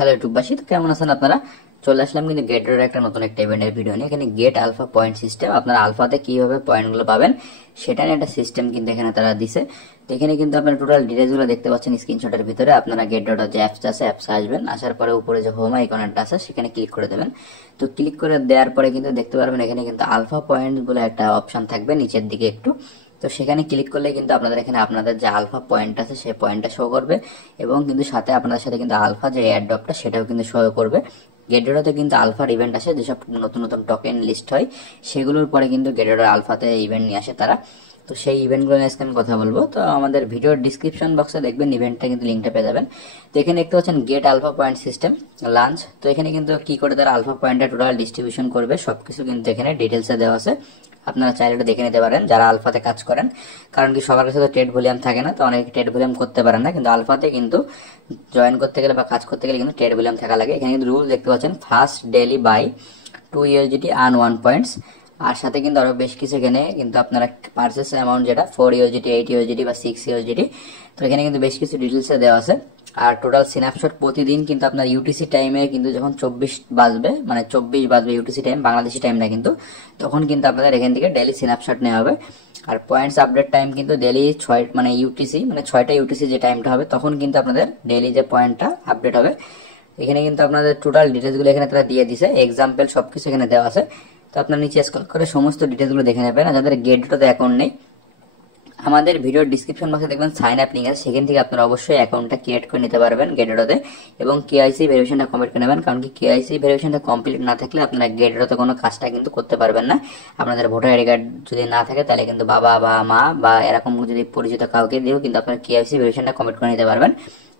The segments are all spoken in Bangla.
হ্যালো ইউটিউববাসী, তো কেমন আছেন আপনারা? চলে আসলাম কিন্তু গেটের একটা নতুন একটা ইভেন্টের ভিডিও নিয়ে। এখানে গেট আলফা পয়েন্ট সিস্টেম, আপনারা আলফাতে কিভাবে পয়েন্টগুলো পাবেন সেটা নিয়ে একটা সিস্টেম কিন্তু এখানে তারা দিছে। তো এখানে কিন্তু আপনারা টোটাল ডিটেলসগুলো দেখতে পাচ্ছেন স্ক্রিনশটের ভিতরে। আপনারা গেট ডট যে অ্যাপস আছে, অ্যাপসে আসবেন, আসার পরে উপরে যে হোম আইকনটা আছে সেখানে ক্লিক করে দেবেন। তো ক্লিক করে দেওয়ার পরে কিন্তু দেখতে পারবেন এখানে কিন্তু আলফা পয়েন্ট বলে একটা অপশন থাকবে নিচের দিকে একটু। তো সেখানে ক্লিক করলে কিন্তু আপনাদের এখানে আপনাদের যে আলফা পয়েন্ট আছে সেই পয়েন্টটা শো করবে, এবং কিন্তু সাথে আপনাদের সাথে কিন্তু আলফা যে এয়ারড্রপটা সেটাও কিন্তু শো করবে। গেটডোরাতে কিন্তু আলফার ইভেন্ট আসে, যেসব নতুন নতুন টোকেন লিস্ট হয় সেগুলোর পরে কিন্তু গেটডোরা আলফাতে ইভেন্ট নিয়ে আসে তারা। তো সেই ইভেন্টগুলো নিয়ে আজকে আমি কথা বলবো। তো আমাদের ভিডিওর ডিসক্রিপশন বক্সে দেখবেন ইভেন্টটা কিন্তু লিঙ্কটা পেয়ে যাবেন। তো এখানে দেখতে পাচ্ছেন gate alpha point system launch. তো এখানে কিন্তু কি করে তারা আলফা পয়েন্টটা টোটাল ডিস্ট্রিবিউশন করবে সবকিছু কিন্তু এখানে ডিটেলসে দেওয়া আছে। আপনারা চাইলে এটা দেখে নিতে পারেন যারা আলফাতে কাজ করেন, কারণ কি সবার কাছে তো ট্রেড ভলিউম থাকে না, তো অনেকে ট্রেড ভলিউম করতে পারেন না, কিন্তু আলফাতে কিন্তু জয়েন করতে গেলে বা কাজ করতে গেলে কিন্তু ট্রেড ভলিউম থাকা লাগে। এখানে কিন্তু রুল দেখতে পাচ্ছেন, first daily buy 2 USDT earn 1 points, আর সাথে কিন্তু আরো বেশ কিছু এখানে কিন্তু আপনারা পারচেস অ্যামাউন্ট যেটা 4 USDT 8 USDT বা 6 USDT। তো এখানে কিন্তু বেশ কিছু ডিটেলসে দেওয়া আছে। আর টোটাল স্ন্যাপশট প্রতিদিন কিন্তু আপনার ইউটিসি টাইমে কিন্তু যখন 24 বাজবে, মানে 24 বাজবে ইউটিসি টাইম, বাংলাদেশি টাইম না কিন্তু, তখন কিন্তু আপনাদের এখান থেকে ডেইলি স্ন্যাপশট নেওয়া হবে। আর পয়েন্টস আপডেট টাইম কিন্তু ডেইলি 6 মানে ইউটিসি মানে 6টা ইউটিসি যে টাইমটা হবে তখন কিন্তু আপনাদের ডেইলি যে পয়েন্টটা আপডেট হবে। এখানে কিন্তু আপনাদের টোটাল ডিটেলসগুলো এখানে তারা দিয়ে দিছে, এক্সাম্পল সবকিছু এখানে দেওয়া আছে। তো আপনার নিচে স্ক্রল করে সমস্ত ডিটেলসগুলো দেখে নেবেন। আর যাদের গেটডোরাতে অ্যাকাউন্ট নেই, আমাদের ভিডিওর ডিসক্রিপশন বক্সে দেখবেন সাইন আপ লিংক আছে, সেখান থেকে আপনারা অবশ্যই অ্যাকাউন্টটা ক্রিয়েট করে নিতে পারবেন গেটডোরাতে, এবং কেআইসি ভেরিফিকেশনটা কমপ্লিট করে নেবেন। কারণ কি কেআইসি ভেরিফিকেশনটা কমপ্লিট না থাকলে আপনারা গেটডোরাতে কোনো কাজটা কিন্তু করতে পারবেন না। আপনাদের ভোটার আইডি কার্ড যদি না থাকে তাহলে কিন্তু বাবা বা মা বা এরকম যদি পরিচিত কাউকে দিয়েও কিন্তু আপনারা কেআইসি ভেরিফিকেশনটা কমপ্লিট করে নিতে পারবেন।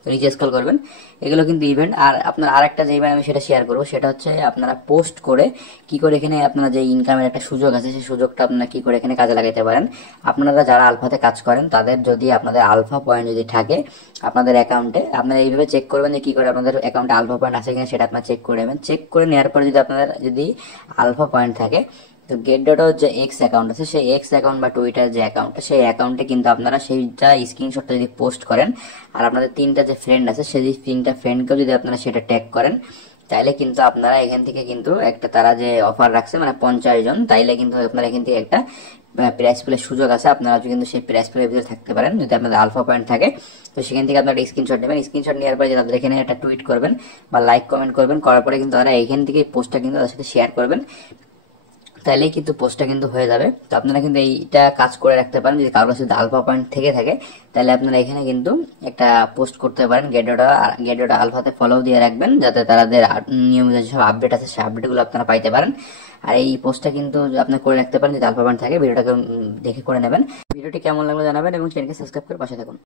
তো নিচে স্ক্রল করবেন, এগুলো কিন্তু ইভেন্ট। আর আপনার আরেকটা যে ইভেন্ট আমি সেটা শেয়ার করবো, সেটা হচ্ছে আপনারা পোস্ট করে কি করে এখানে আপনারা যে ইনকামের একটা সুযোগ আছে সেই সুযোগটা আপনারা কি করে এখানে কাজে লাগাতে পারেন। আপনারা যারা আলফাতে কাজ করেন তাদের যদি আপনাদের আলফা পয়েন্ট যদি থাকে আপনাদের অ্যাকাউন্টে, আপনারা এইভাবে চেক করবেন যে কি করে আপনাদের অ্যাকাউন্টে আলফা পয়েন্ট আছে কিনা, সেটা আপনারা চেক করে নেবেন। চেক করে নেওয়ার পরে যদি আপনাদের যদি আলফা পয়েন্ট থাকে, তো গেটডোরার যে এক্স অ্যাকাউন্ট আছে সেই এক্স অ্যাকাউন্ট বা টুইটার যে অ্যাকাউন্ট সেই অ্যাকাউন্টে কিন্তু আপনারা সেইটা স্ক্রিনশটটা যদি পোস্ট করেন, আর আপনাদের 3টা যে ফ্রেন্ড আছে সেই 3টা ফ্রেন্ডকেও যদি আপনারা সেটা ট্যাগ করেন, তাইলে কিন্তু আপনারা এখান থেকে কিন্তু একটা তারা যে অফার রাখছে মানে 50 জন, তাইলে কিন্তু আপনারা এখান থেকে একটা প্রাইস পুলের সুযোগ আছে। আপনারা কিন্তু সেই প্রাইস পুলের ভিতরে থাকতে পারেন যদি আপনাদের আলফা পয়েন্ট থাকে। তো সেখান থেকে আপনারা স্ক্রিনশট নেবেন, স্ক্রিনশট নেওয়ার পরে তাদের এখানে একটা টুইট করবেন বা লাইক কমেন্ট করবেন, করার পরে কিন্তু তারা এখান থেকে পোস্টটা কিন্তু তাদের সাথে শেয়ার করবেন, তাইলেই কিন্তু পোস্টটা কিন্তু হয়ে যাবে। তো আপনারা কিন্তু এইটা কাজ করে রাখতে পারেন। যদি কারোর কাছে আলফা পয়েন্ট থেকে থাকে তাহলে আপনারা এখানে কিন্তু একটা পোস্ট করতে পারেন। গেটডোরা আলফাতে ফলো দিয়ে রাখবেন যাতে তাদের নিয়মিত যেসব আপডেট আছে সেই আপডেটগুলো আপনারা পাইতে পারেন। আর এই পোস্টটা কিন্তু আপনারা করে রাখতে পারেন যদি আলফা পয়েন্ট থাকে। ভিডিওটাকে দেখে করে নেবেন। ভিডিওটি কেমন লাগলো জানাবেন এবং চ্যানেলকে সাবস্ক্রাইব করে পাশে থাকুন।